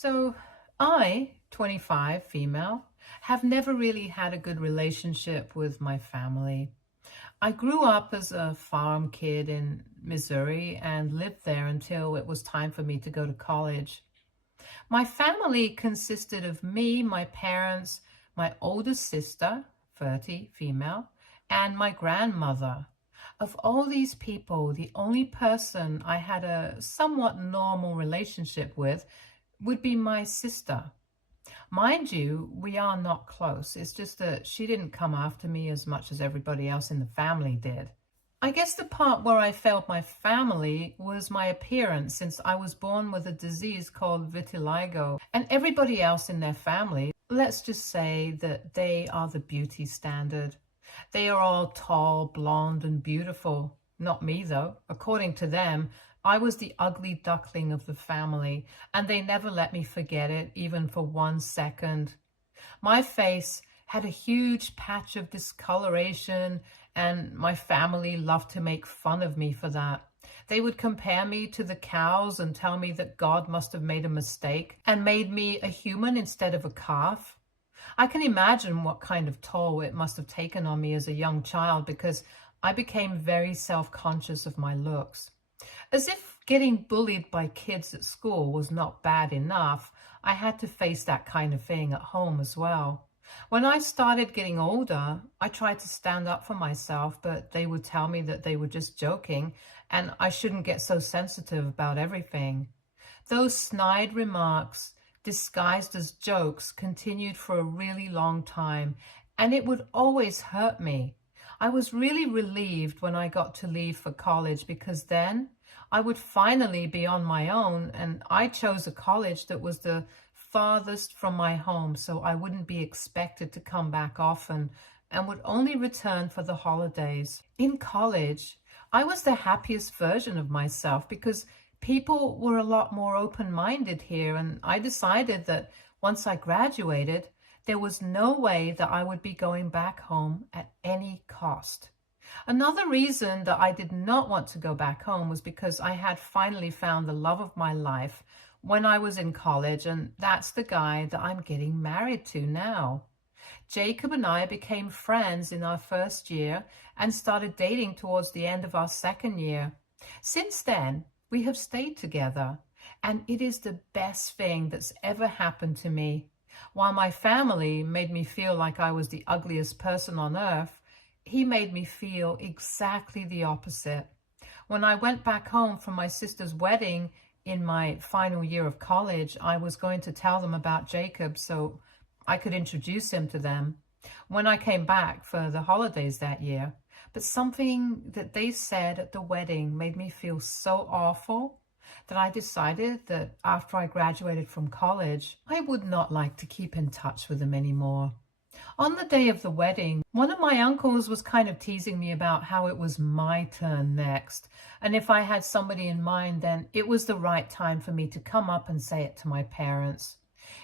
So I, 25, female, have never really had a good relationship with my family. I grew up as a farm kid in Missouri and lived there until it was time for me to go to college. My family consisted of me, my parents, my older sister, 30, female, and my grandmother. Of all these people, the only person I had a somewhat normal relationship with would be my sister. Mind you, we are not close. It's just that she didn't come after me as much as everybody else in the family did. I guess the part where I failed my family was my appearance, since I was born with a disease called vitiligo, and everybody else in their family, let's just say that they are the beauty standard. They are all tall, blonde, and beautiful. Not me, though. According to them, I was the ugly duckling of the family, and they never let me forget it, even for 1 second. My face had a huge patch of discoloration, and my family loved to make fun of me for that. They would compare me to the cows and tell me that God must have made a mistake and made me a human instead of a calf. I can imagine what kind of toll it must have taken on me as a young child, because I became very self-conscious of my looks. As if getting bullied by kids at school was not bad enough, I had to face that kind of thing at home as well. When I started getting older, I tried to stand up for myself, but they would tell me that they were just joking and I shouldn't get so sensitive about everything. Those snide remarks, disguised as jokes, continued for a really long time, and it would always hurt me. I was really relieved when I got to leave for college, because then I would finally be on my own, and I chose a college that was the farthest from my home, so I wouldn't be expected to come back often and would only return for the holidays. In college, I was the happiest version of myself because people were a lot more open-minded here, and I decided that once I graduated, there was no way that I would be going back home at any cost. Another reason that I did not want to go back home was because I had finally found the love of my life when I was in college, and that's the guy that I'm getting married to now. Jacob and I became friends in our first year and started dating towards the end of our second year. Since then, we have stayed together, and it is the best thing that's ever happened to me. While my family made me feel like I was the ugliest person on earth, he made me feel exactly the opposite. When I went back home from my sister's wedding in my final year of college, I was going to tell them about Jacob so I could introduce him to them when I came back for the holidays that year. But something that they said at the wedding made me feel so awful that I decided that after I graduated from college, I would not like to keep in touch with them anymore. On the day of the wedding, one of my uncles was kind of teasing me about how it was my turn next, and if I had somebody in mind, then it was the right time for me to come up and say it to my parents.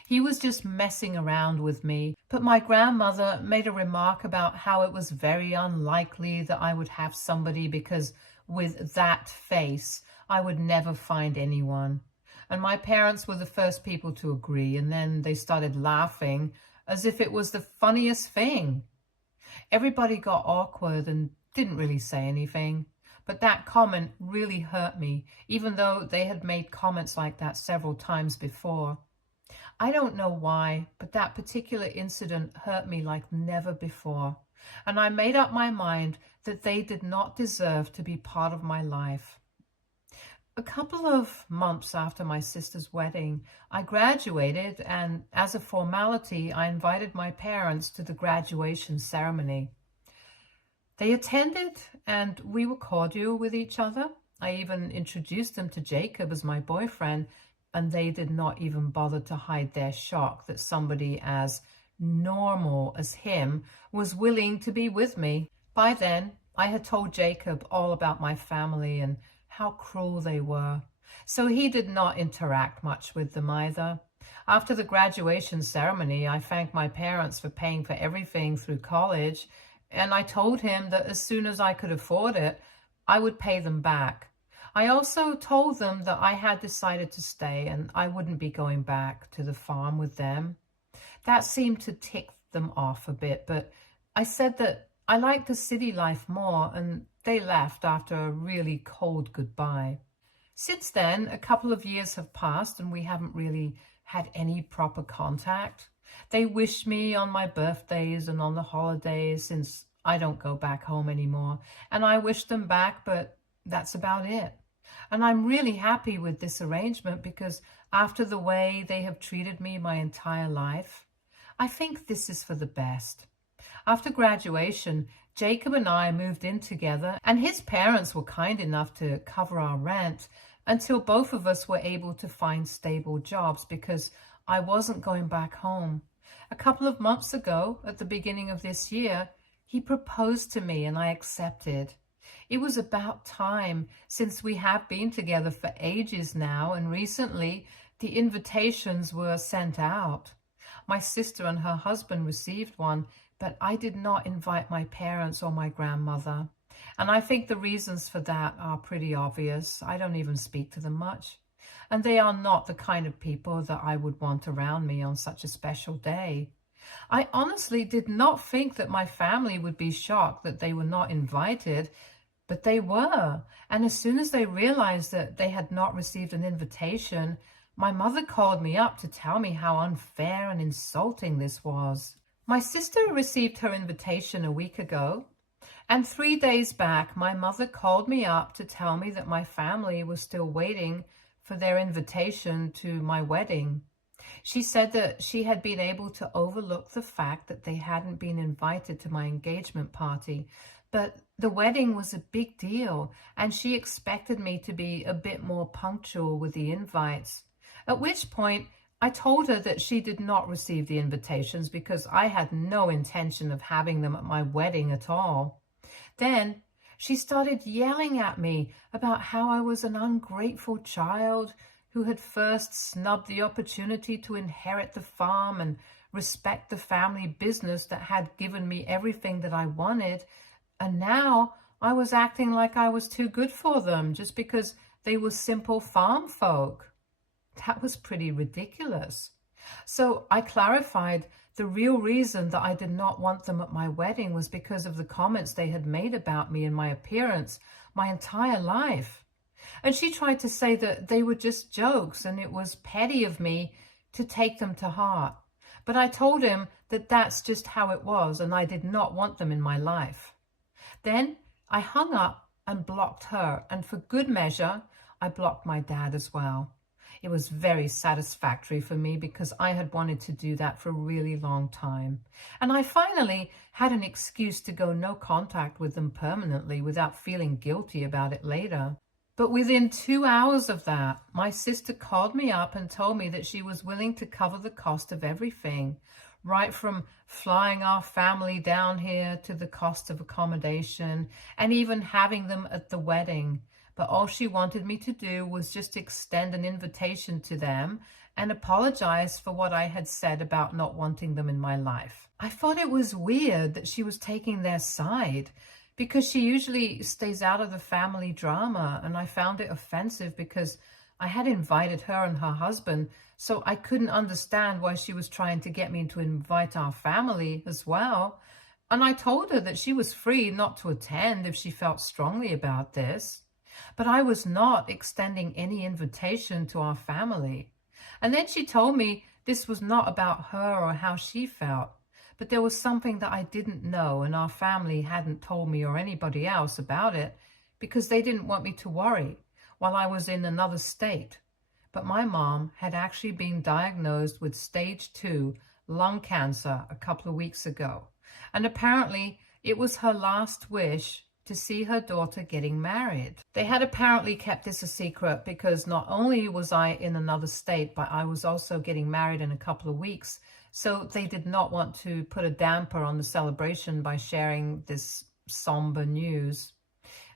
He was just messing around with me, but my grandmother made a remark about how it was very unlikely that I would have somebody because with that face, I would never find anyone. And my parents were the first people to agree, and then they started laughing as if it was the funniest thing. Everybody got awkward and didn't really say anything, but that comment really hurt me, even though they had made comments like that several times before. I don't know why, but that particular incident hurt me like never before, and I made up my mind that they did not deserve to be part of my life. A couple of months after my sister's wedding, I graduated, and as a formality, I invited my parents to the graduation ceremony. They attended, and we were cordial with each other. I even introduced them to Jacob as my boyfriend, and they did not even bother to hide their shock that somebody as normal as him was willing to be with me. By then, I had told Jacob all about my family and how cruel they were, so he did not interact much with them either. After the graduation ceremony, I thanked my parents for paying for everything through college, and I told him that as soon as I could afford it, I would pay them back. I also told them that I had decided to stay and I wouldn't be going back to the farm with them. That seemed to tick them off a bit, but I said that I liked the city life more, and they left after a really cold goodbye. Since then, a couple of years have passed and we haven't really had any proper contact. They wish me on my birthdays and on the holidays since I don't go back home anymore, and I wish them back, but that's about it. And I'm really happy with this arrangement because after the way they have treated me my entire life, I think this is for the best. After graduation, Jacob and I moved in together, and his parents were kind enough to cover our rent until both of us were able to find stable jobs because I wasn't going back home. A couple of months ago, at the beginning of this year, he proposed to me and I accepted. It was about time since we have been together for ages now, and recently the invitations were sent out. My sister and her husband received one, but I did not invite my parents or my grandmother. And I think the reasons for that are pretty obvious. I don't even speak to them much. And they are not the kind of people that I would want around me on such a special day. I honestly did not think that my family would be shocked that they were not invited, but they were. And as soon as they realized that they had not received an invitation, my mother called me up to tell me how unfair and insulting this was. My sister received her invitation a week ago, and 3 days back, my mother called me up to tell me that my family was still waiting for their invitation to my wedding. She said that she had been able to overlook the fact that they hadn't been invited to my engagement party, but the wedding was a big deal, and she expected me to be a bit more punctual with the invites. At which point, I told her that she did not receive the invitations because I had no intention of having them at my wedding at all. Then she started yelling at me about how I was an ungrateful child who had first snubbed the opportunity to inherit the farm and respect the family business that had given me everything that I wanted, and now I was acting like I was too good for them just because they were simple farm folk. That was pretty ridiculous. So I clarified the real reason that I did not want them at my wedding was because of the comments they had made about me and my appearance my entire life. And she tried to say that they were just jokes and it was petty of me to take them to heart. But I told him that that's just how it was and I did not want them in my life. Then I hung up and blocked her, and for good measure, I blocked my dad as well. It was very satisfactory for me because I had wanted to do that for a really long time. And I finally had an excuse to go no contact with them permanently without feeling guilty about it later. But within 2 hours of that, my sister called me up and told me that she was willing to cover the cost of everything, right from flying our family down here to the cost of accommodation and even having them at the wedding. But all she wanted me to do was just extend an invitation to them and apologize for what I had said about not wanting them in my life. I thought it was weird that she was taking their side because she usually stays out of the family drama, and I found it offensive because I had invited her and her husband, so I couldn't understand why she was trying to get me to invite our family as well. And I told her that she was free not to attend if she felt strongly about this. But I was not extending any invitation to our family. And then she told me this was not about her or how she felt, but there was something that I didn't know and our family hadn't told me or anybody else about it because they didn't want me to worry while I was in another state. But my mom had actually been diagnosed with stage 2 lung cancer a couple of weeks ago. And apparently it was her last wish to see her daughter getting married. They had apparently kept this a secret because not only was I in another state, but I was also getting married in a couple of weeks. So they did not want to put a damper on the celebration by sharing this somber news.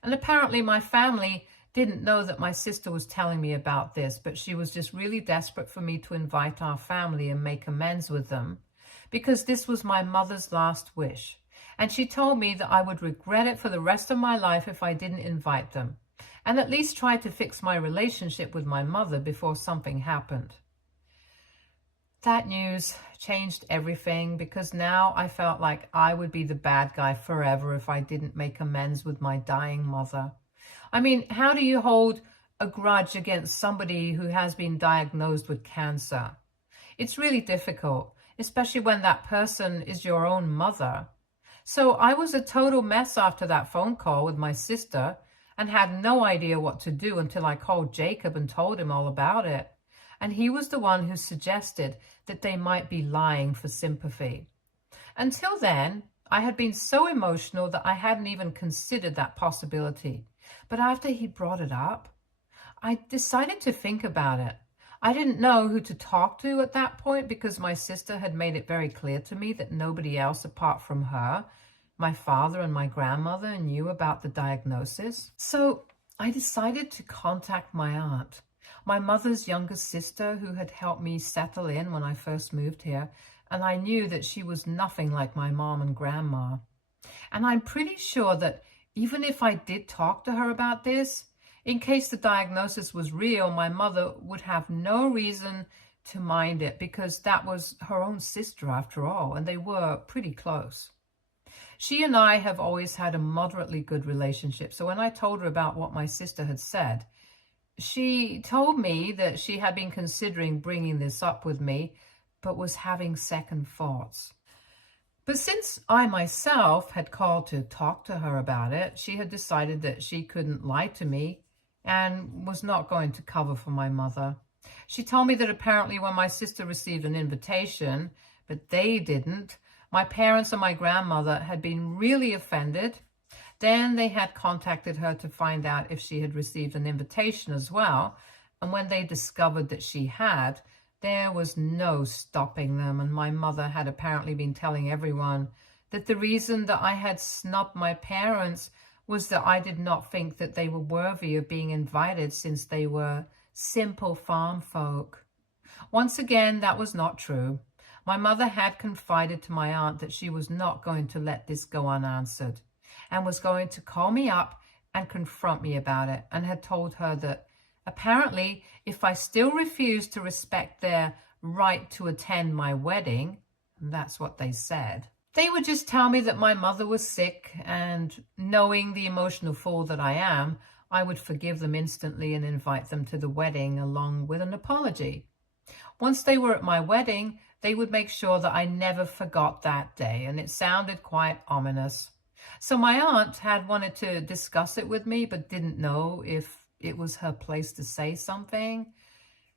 And apparently my family didn't know that my sister was telling me about this, but she was just really desperate for me to invite our family and make amends with them because this was my mother's last wish. And she told me that I would regret it for the rest of my life if I didn't invite them. and at least try to fix my relationship with my mother before something happened. That news changed everything because now I felt like I would be the bad guy forever if I didn't make amends with my dying mother. I mean, how do you hold a grudge against somebody who has been diagnosed with cancer? It's really difficult, especially when that person is your own mother. So I was a total mess after that phone call with my sister and had no idea what to do until I called Jacob and told him all about it. And he was the one who suggested that they might be lying for sympathy. Until then, I had been so emotional that I hadn't even considered that possibility. But after he brought it up, I decided to think about it. I didn't know who to talk to at that point because my sister had made it very clear to me that nobody else apart from her, my father and my grandmother, knew about the diagnosis. So I decided to contact my aunt, my mother's younger sister, who had helped me settle in when I first moved here, and I knew that she was nothing like my mom and grandma. And I'm pretty sure that even if I did talk to her about this, in case the diagnosis was real, my mother would have no reason to mind it because that was her own sister after all, and they were pretty close. She and I have always had a moderately good relationship, so when I told her about what my sister had said, she told me that she had been considering bringing this up with me, but was having second thoughts. But since I myself had called to talk to her about it, she had decided that she couldn't lie to me and was not going to cover for my mother. She told me that apparently when my sister received an invitation, but they didn't, my parents and my grandmother had been really offended. Then they had contacted her to find out if she had received an invitation as well. And when they discovered that she had, there was no stopping them. And my mother had apparently been telling everyone that the reason that I had snubbed my parents was that I did not think that they were worthy of being invited since they were simple farm folk. Once again, that was not true. My mother had confided to my aunt that she was not going to let this go unanswered and was going to call me up and confront me about it, and had told her that apparently if I still refused to respect their right to attend my wedding, and that's what they said, they would just tell me that my mother was sick, and knowing the emotional fool that I am, I would forgive them instantly and invite them to the wedding along with an apology. Once they were at my wedding, they would make sure that I never forgot that day, and it sounded quite ominous. So my aunt had wanted to discuss it with me, but didn't know if it was her place to say something.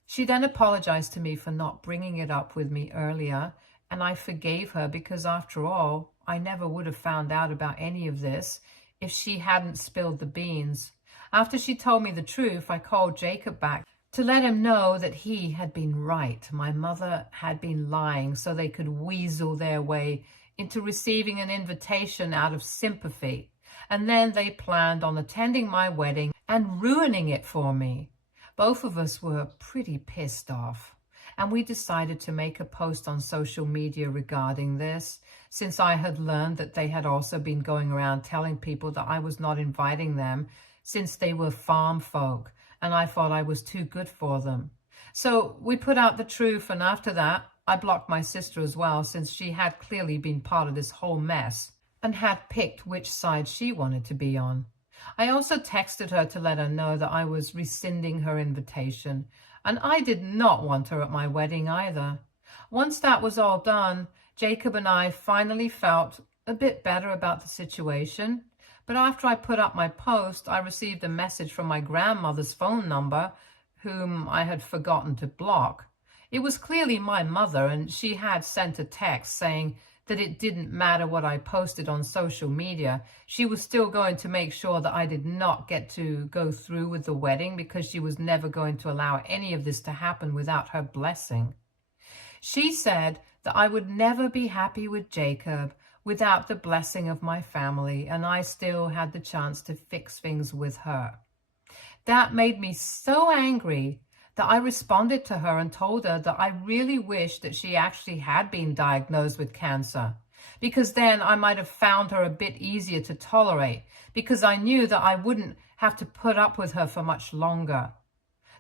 She then apologized to me for not bringing it up with me earlier, and I forgave her because after all, I never would have found out about any of this if she hadn't spilled the beans. After she told me the truth, I called Jacob back to let him know that he had been right. My mother had been lying so they could weasel their way into receiving an invitation out of sympathy. And then they planned on attending my wedding and ruining it for me. Both of us were pretty pissed off, and we decided to make a post on social media regarding this, since I had learned that they had also been going around telling people that I was not inviting them since they were farm folk, and I thought I was too good for them. So we put out the truth, and after that, I blocked my sister as well, since she had clearly been part of this whole mess and had picked which side she wanted to be on. I also texted her to let her know that I was rescinding her invitation, and I did not want her at my wedding either. Once that was all done, Jacob and I finally felt a bit better about the situation. But after I put up my post, I received a message from my grandmother's phone number, whom I had forgotten to block. It was clearly my mother, and she had sent a text saying that it didn't matter what I posted on social media. She was still going to make sure that I did not get to go through with the wedding because she was never going to allow any of this to happen without her blessing. She said that I would never be happy with Jacob without the blessing of my family, and I still had the chance to fix things with her. That made me so angry that I responded to her and told her that I really wished that she actually had been diagnosed with cancer, because then I might have found her a bit easier to tolerate, because I knew that I wouldn't have to put up with her for much longer.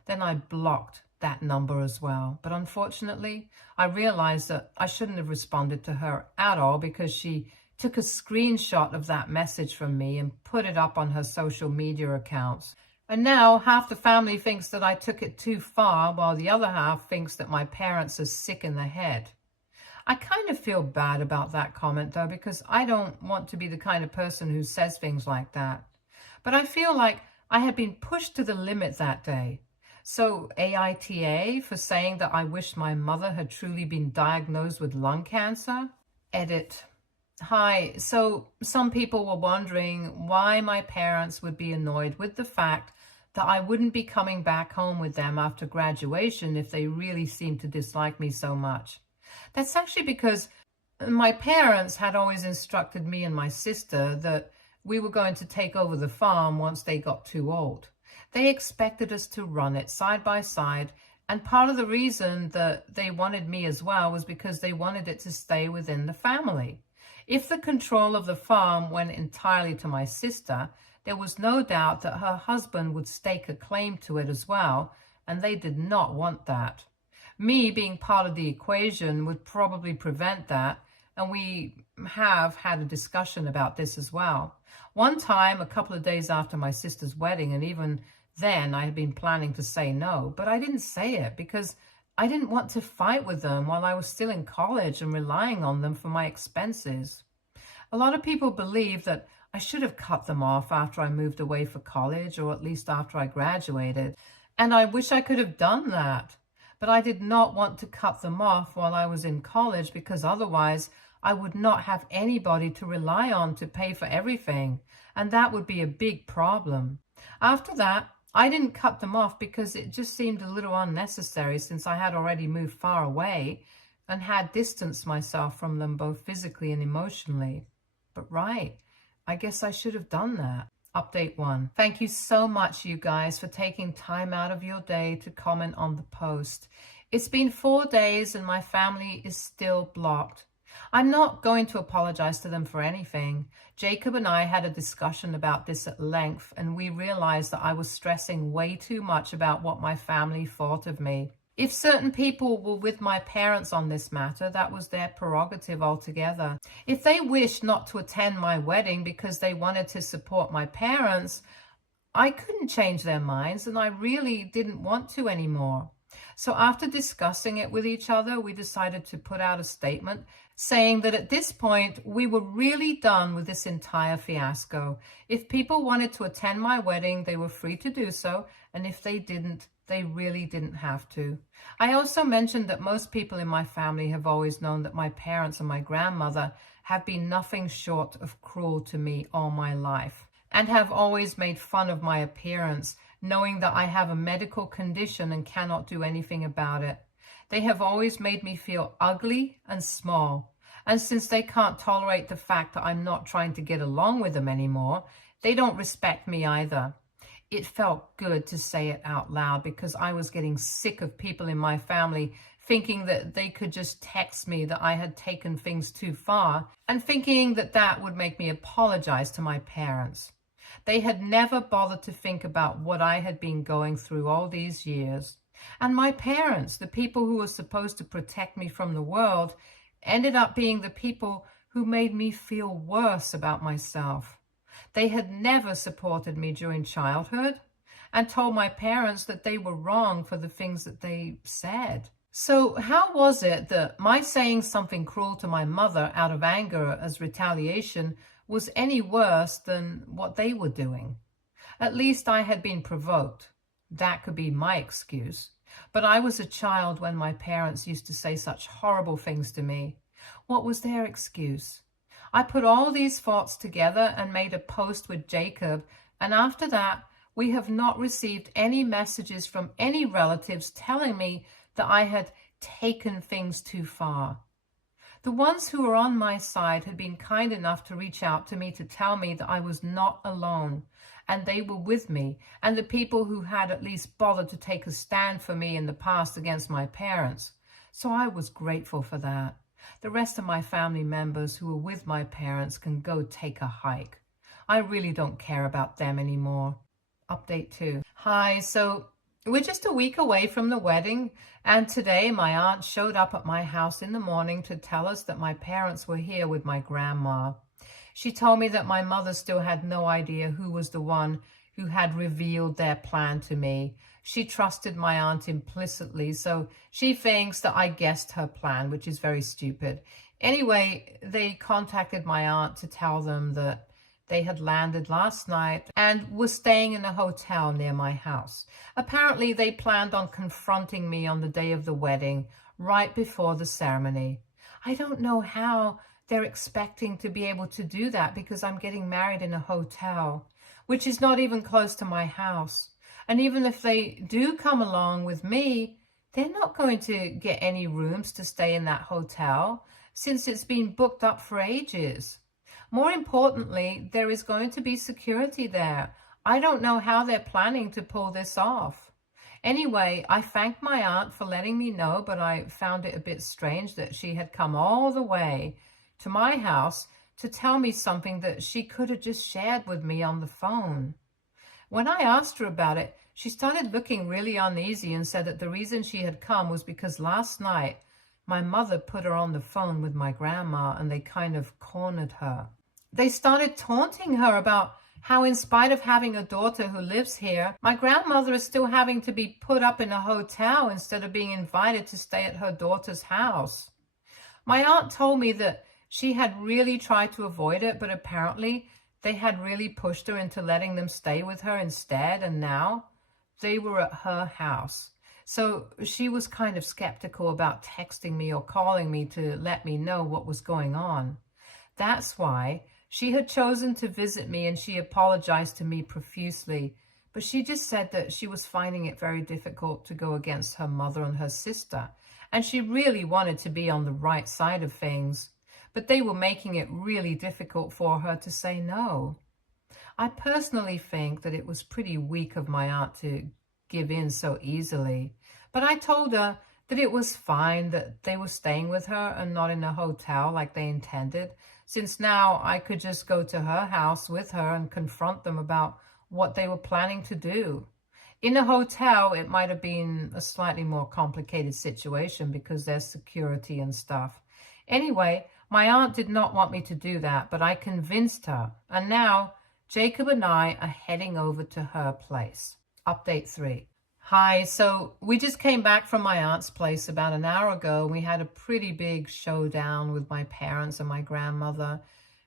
Then I blocked that number as well. But unfortunately, I realized that I shouldn't have responded to her at all because she took a screenshot of that message from me and put it up on her social media accounts. And now half the family thinks that I took it too far, while the other half thinks that my parents are sick in the head. I kind of feel bad about that comment though, because I don't want to be the kind of person who says things like that. But I feel like I had been pushed to the limit that day. So AITA for saying that I wished my mother had truly been diagnosed with lung cancer? Edit. Hi, so some people were wondering why my parents would be annoyed with the fact that I wouldn't be coming back home with them after graduation if they really seemed to dislike me so much. That's actually because my parents had always instructed me and my sister that we were going to take over the farm once they got too old. They expected us to run it side by side, and part of the reason that they wanted me as well was because they wanted it to stay within the family. If the control of the farm went entirely to my sister, there was no doubt that her husband would stake a claim to it as well, and they did not want that. Me being part of the equation would probably prevent that, and we have had a discussion about this as well. One time, a couple of days after my sister's wedding, and even then I had been planning to say no, but I didn't say it because I didn't want to fight with them while I was still in college and relying on them for my expenses. A lot of people believe that I should have cut them off after I moved away for college, or at least after I graduated, and I wish I could have done that. But I did not want to cut them off while I was in college because otherwise I would not have anybody to rely on to pay for everything, and that would be a big problem. After that, I didn't cut them off because it just seemed a little unnecessary since I had already moved far away and had distanced myself from them both physically and emotionally. But right, I guess I should have done that. Update 1. Thank you so much, you guys, for taking time out of your day to comment on the post. It's been 4 days and my family is still blocked. I'm not going to apologize to them for anything. Jacob and I had a discussion about this at length, and we realized that I was stressing way too much about what my family thought of me. If certain people were with my parents on this matter, that was their prerogative altogether. If they wished not to attend my wedding because they wanted to support my parents, I couldn't change their minds, and I really didn't want to anymore. So after discussing it with each other, we decided to put out a statement saying that at this point, we were really done with this entire fiasco. If people wanted to attend my wedding, they were free to do so, and if they didn't, they really didn't have to. I also mentioned that most people in my family have always known that my parents and my grandmother have been nothing short of cruel to me all my life, and have always made fun of my appearance, knowing that I have a medical condition and cannot do anything about it. They have always made me feel ugly and small, and since they can't tolerate the fact that I'm not trying to get along with them anymore, they don't respect me either. It felt good to say it out loud because I was getting sick of people in my family thinking that they could just text me that I had taken things too far and thinking that that would make me apologize to my parents. They had never bothered to think about what I had been going through all these years. And my parents, the people who were supposed to protect me from the world, ended up being the people who made me feel worse about myself. They had never supported me during childhood and told my parents that they were wrong for the things that they said. So how was it that my saying something cruel to my mother out of anger as retaliation was any worse than what they were doing? At least I had been provoked. That could be my excuse. But I was a child when my parents used to say such horrible things to me. What was their excuse? I put all these thoughts together and made a post with Jacob, and after that, we have not received any messages from any relatives telling me that I had taken things too far. The ones who were on my side had been kind enough to reach out to me to tell me that I was not alone, and they were with me, and the people who had at least bothered to take a stand for me in the past against my parents. So I was grateful for that. The rest of my family members who were with my parents can go take a hike. I really don't care about them anymore. Update 2. Hi, so we're just a week away from the wedding, and today my aunt showed up at my house in the morning to tell us that my parents were here with my grandma. She told me that my mother still had no idea who was the one who had revealed their plan to me. She trusted my aunt implicitly, so she thinks that I guessed her plan, which is very stupid. Anyway, they contacted my aunt to tell them that they had landed last night and were staying in a hotel near my house. Apparently, they planned on confronting me on the day of the wedding, right before the ceremony. I don't know how they're expecting to be able to do that because I'm getting married in a hotel, which is not even close to my house. And even if they do come along with me, they're not going to get any rooms to stay in that hotel since it's been booked up for ages. More importantly, there is going to be security there. I don't know how they're planning to pull this off. Anyway, I thanked my aunt for letting me know, but I found it a bit strange that she had come all the way to my house to tell me something that she could have just shared with me on the phone. When I asked her about it, she started looking really uneasy and said that the reason she had come was because last night my mother put her on the phone with my grandma and they kind of cornered her. They started taunting her about how in spite of having a daughter who lives here, my grandmother is still having to be put up in a hotel instead of being invited to stay at her daughter's house. My aunt told me that she had really tried to avoid it, but apparently they had really pushed her into letting them stay with her instead, and now they were at her house. So she was kind of skeptical about texting me or calling me to let me know what was going on. That's why she had chosen to visit me, and she apologized to me profusely, but she just said that she was finding it very difficult to go against her mother and her sister, and she really wanted to be on the right side of things, but they were making it really difficult for her to say no. I personally think that it was pretty weak of my aunt to give in so easily, but I told her that it was fine that they were staying with her and not in a hotel like they intended, since now I could just go to her house with her and confront them about what they were planning to do. In a hotel, it might have been a slightly more complicated situation because there's security and stuff. Anyway, my aunt did not want me to do that, but I convinced her, and now Jacob and I are heading over to her place. Update 3. Hi, so we just came back from my aunt's place about an hour ago. We had a pretty big showdown with my parents and my grandmother,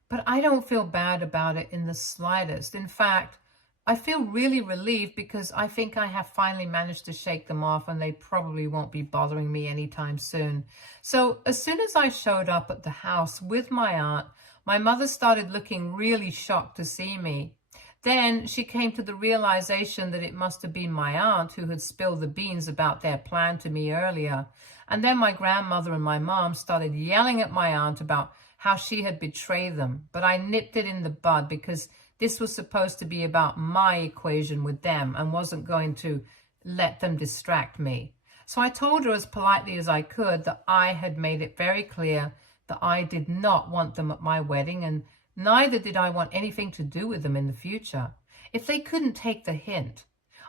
but I don't feel bad about it in the slightest. In fact, I feel really relieved because I think I have finally managed to shake them off and they probably won't be bothering me anytime soon. So as soon as I showed up at the house with my aunt, my mother started looking really shocked to see me. Then she came to the realization that it must have been my aunt who had spilled the beans about their plan to me earlier. And then my grandmother and my mom started yelling at my aunt about how she had betrayed them. But I nipped it in the bud because this was supposed to be about my equation with them and wasn't going to let them distract me. So I told her as politely as I could that I had made it very clear that I did not want them at my wedding, and neither did I want anything to do with them in the future. If they couldn't take the hint,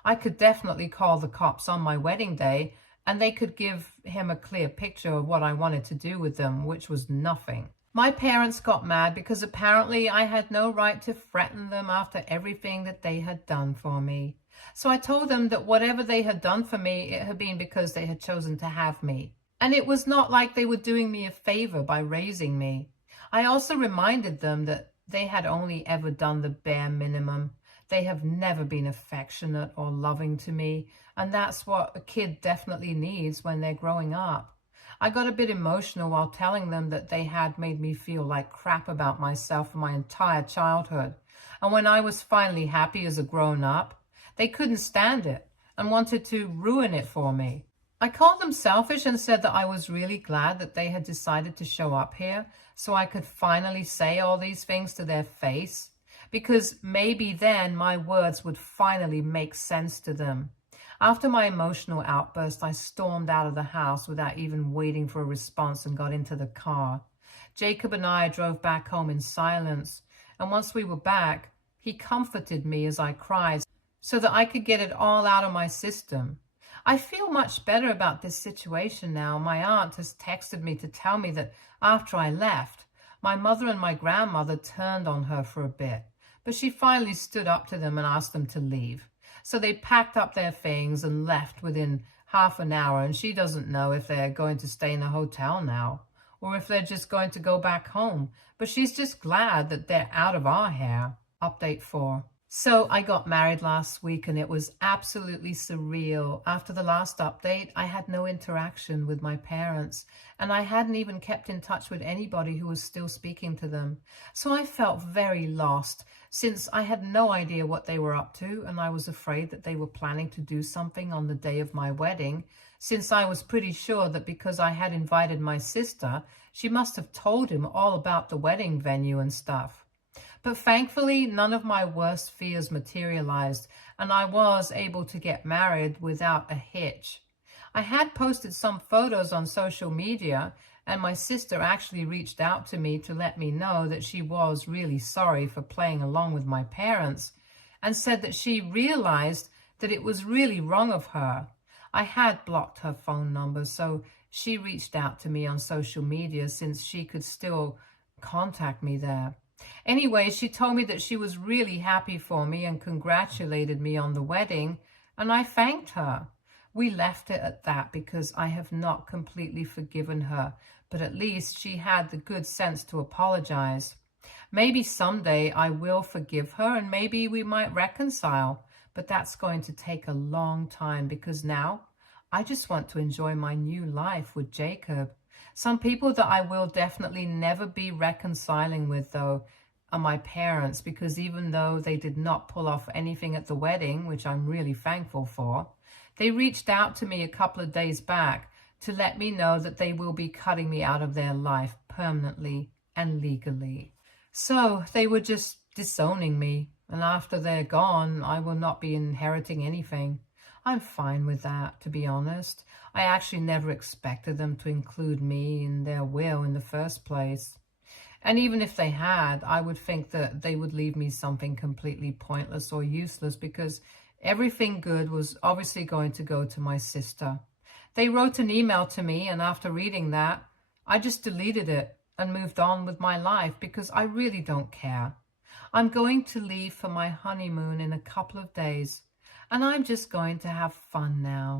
I could definitely call the cops on my wedding day, and they could give him a clear picture of what I wanted to do with them, which was nothing. My parents got mad because apparently I had no right to threaten them after everything that they had done for me. So I told them that whatever they had done for me, it had been because they had chosen to have me. And it was not like they were doing me a favor by raising me. I also reminded them that they had only ever done the bare minimum. They have never been affectionate or loving to me, and that's what a kid definitely needs when they're growing up. I got a bit emotional while telling them that they had made me feel like crap about myself for my entire childhood. And when I was finally happy as a grown-up, they couldn't stand it and wanted to ruin it for me. I called them selfish and said that I was really glad that they had decided to show up here so I could finally say all these things to their face, because maybe then my words would finally make sense to them. After my emotional outburst, I stormed out of the house without even waiting for a response and got into the car. Jacob and I drove back home in silence, and once we were back, he comforted me as I cried. so that I could get it all out of my system. I feel much better about this situation now. My aunt has texted me to tell me that after I left, my mother and my grandmother turned on her for a bit, but she finally stood up to them and asked them to leave. So they packed up their things and left within half an hour, and she doesn't know if they're going to stay in a hotel now or if they're just going to go back home. But she's just glad that they're out of our hair. Update 4. So I got married last week and it was absolutely surreal. After the last update, I had no interaction with my parents and I hadn't even kept in touch with anybody who was still speaking to them. So I felt very lost since I had no idea what they were up to and I was afraid that they were planning to do something on the day of my wedding, since I was pretty sure that because I had invited my sister, she must have told him all about the wedding venue and stuff. But thankfully, none of my worst fears materialized, and I was able to get married without a hitch. I had posted some photos on social media, and my sister actually reached out to me to let me know that she was really sorry for playing along with my parents, and said that she realized that it was really wrong of her. I had blocked her phone number, so she reached out to me on social media since she could still contact me there. Anyway, she told me that she was really happy for me and congratulated me on the wedding, and I thanked her. We left it at that because I have not completely forgiven her, but at least she had the good sense to apologize. Maybe someday I will forgive her and maybe we might reconcile, but that's going to take a long time because now I just want to enjoy my new life with Jacob. Some people that I will definitely never be reconciling with, though, are my parents, because even though they did not pull off anything at the wedding, which I'm really thankful for, they reached out to me a couple of days back to let me know that they will be cutting me out of their life permanently and legally. So they were just disowning me, and after they're gone, I will not be inheriting anything. I'm fine with that, to be honest. I actually never expected them to include me in their will in the first place. And even if they had, I would think that they would leave me something completely pointless or useless because everything good was obviously going to go to my sister. They wrote an email to me, and after reading that, I just deleted it and moved on with my life because I really don't care. I'm going to leave for my honeymoon in a couple of days, and I'm just going to have fun now.